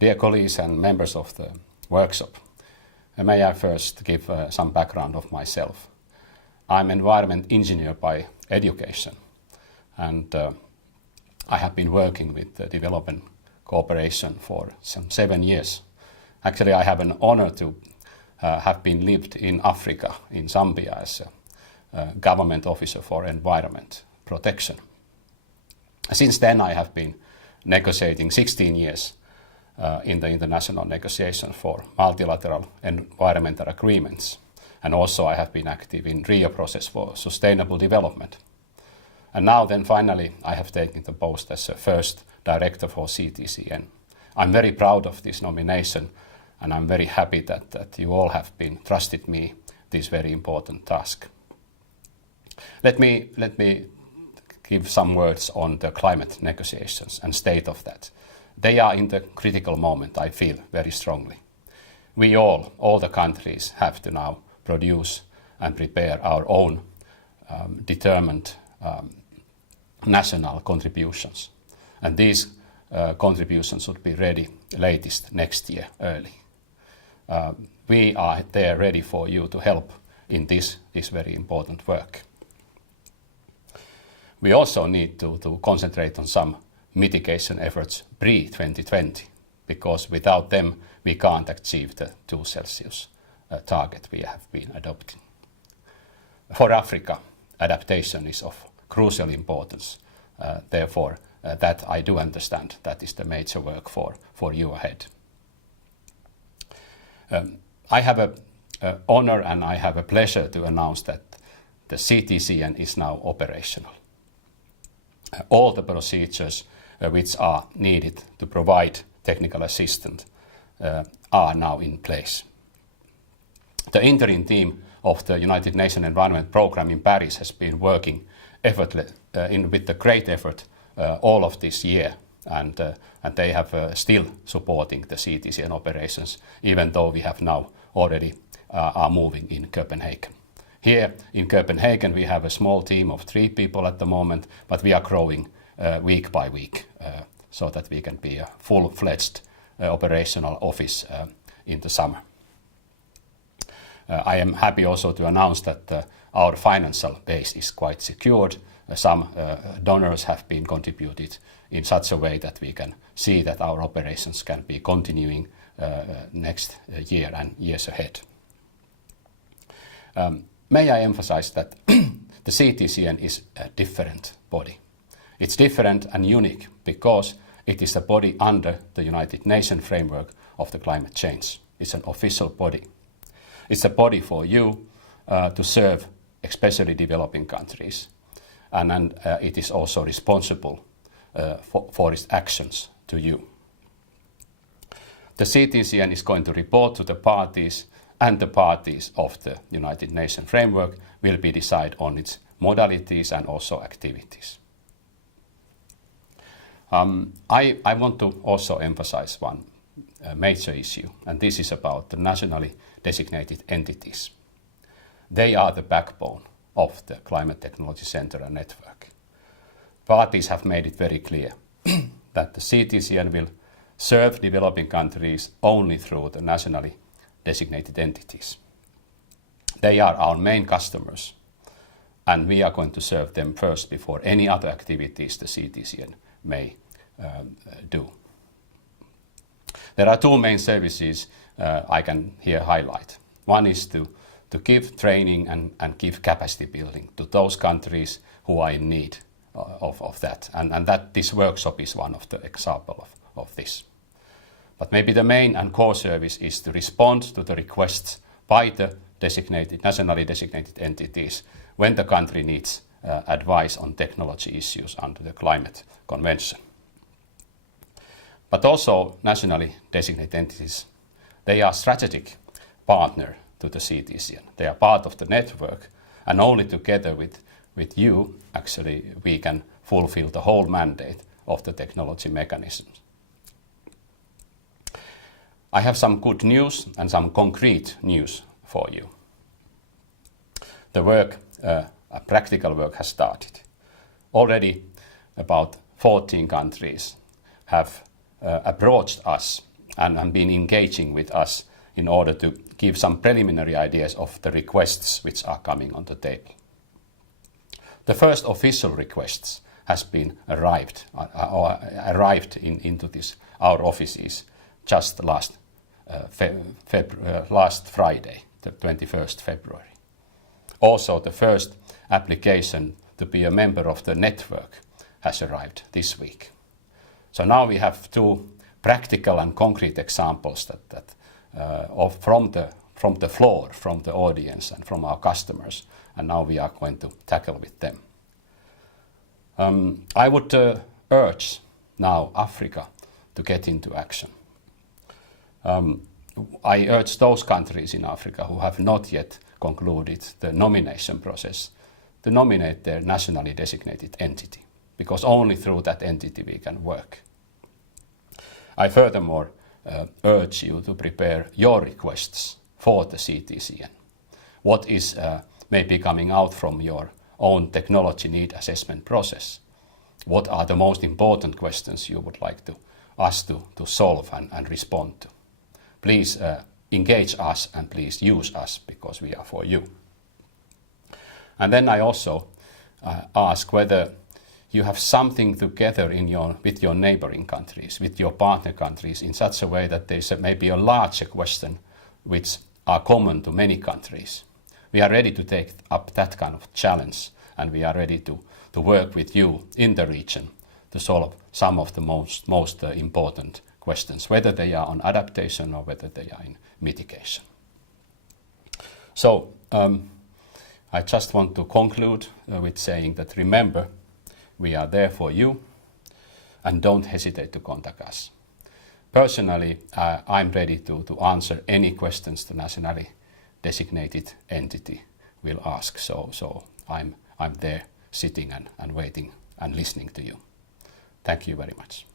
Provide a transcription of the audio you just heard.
Dear colleagues and members of the workshop, may I first give some background of myself. I'm environment engineer by education, and I have been working with the development cooperation for some 7 years. Actually, I have an honor to have been lived in Africa, in Zambia, as a government officer for environment protection. Since then, I have been negotiating 16 years in the international negotiation for multilateral environmental agreements. And also I have been active in Rio process for sustainable development. And now then finally I have taken the post as a first director for CTCN. I'm very proud of this nomination, and I'm very happy that you all have been trusted me this very important task. Let me give some words on the climate negotiations and state of that. They are in the critical moment, I feel very strongly. We all the countries, have to now produce and prepare our own determined national contributions. And these contributions should be ready latest next year early. We are there ready for you to help in this very important work. We also need to concentrate on some mitigation efforts pre-2020, because without them we can't achieve the 2 Celsius target we have been adopting. For Africa, adaptation is of crucial importance. Therefore, that I do understand that is the major work for you ahead. I have an honor and I have a pleasure to announce that the CTCN is now operational. All the procedures which are needed to provide technical assistance are now in place. The interim team of the United Nations Environment Programme in Paris has been working with a great effort all of this year, and they have still supporting the CTCN operations, even though we have now already are moving in Copenhagen. Here in Copenhagen we have a small team of 3 people at the moment, but we are growing week by week so that we can be a full-fledged operational office in the summer. I am happy also to announce that our financial base is quite secured. Some donors have been contributed in such a way that we can see that our operations can be continuing next year and years ahead. May I emphasize that the CTCN is a different body. It's different and unique because it is a body under the United Nations framework of the climate change. It's an official body. It's a body for you to serve especially developing countries. And it is also responsible for its actions to you. The CTCN is going to report to the parties, and the parties of the United Nations framework will be decide on its modalities and also activities. I want to also emphasize one major issue, and this is about the nationally designated entities. They are the backbone of the Climate Technology Center and Network. Parties have made it very clear that the CTCN will serve developing countries only through the nationally designated entities. They are our main customers, and we are going to serve them first before any other activities the CTCN may do. There are 2 main services I can here highlight. One is to give training and give capacity building to those countries who are in need of that. And that this workshop is one of the example of this. But maybe the main and core service is to respond to the requests by the nationally designated entities when the country needs advice on technology issues under the Climate Convention. But also nationally designated entities, they are strategic partner to the CTCN. They are part of the network, and only together with you, actually, we can fulfill the whole mandate of the technology mechanisms. I have some good news and some concrete news for you. The work, practical work has started. Already about 14 countries have approached us and been engaging with us in order to give some preliminary ideas of the requests which are coming on the table. The first official requests has been arrived into our offices just last Friday, the 21st February. Also, the first application to be a member of the network has arrived this week. So now we have two practical and concrete examples from the floor, from the audience and from our customers, and now we are going to tackle with them. I would urge now Africa to get into action. I urge those countries in Africa who have not yet concluded the nomination process to nominate their nationally designated entity, because only through that entity we can work. I furthermore urge you to prepare your requests for the CTCN. What is maybe coming out from your own technology need assessment process? What are the most important questions you would like us to solve and respond to? Please engage us and please use us, because we are for you. And then I also ask whether you have something together with your neighboring countries, with your partner countries, in such a way that there is maybe a larger question which are common to many countries. We are ready to take up that kind of challenge, and we are ready to work with you in the region to solve some of the most important questions, whether they are on adaptation or whether they are in mitigation. So I just want to conclude with saying that remember, we are there for you, and don't hesitate to contact us. Personally, I'm ready to answer any questions the nationally designated entity will ask. So I'm there sitting and waiting and listening to you. Thank you very much.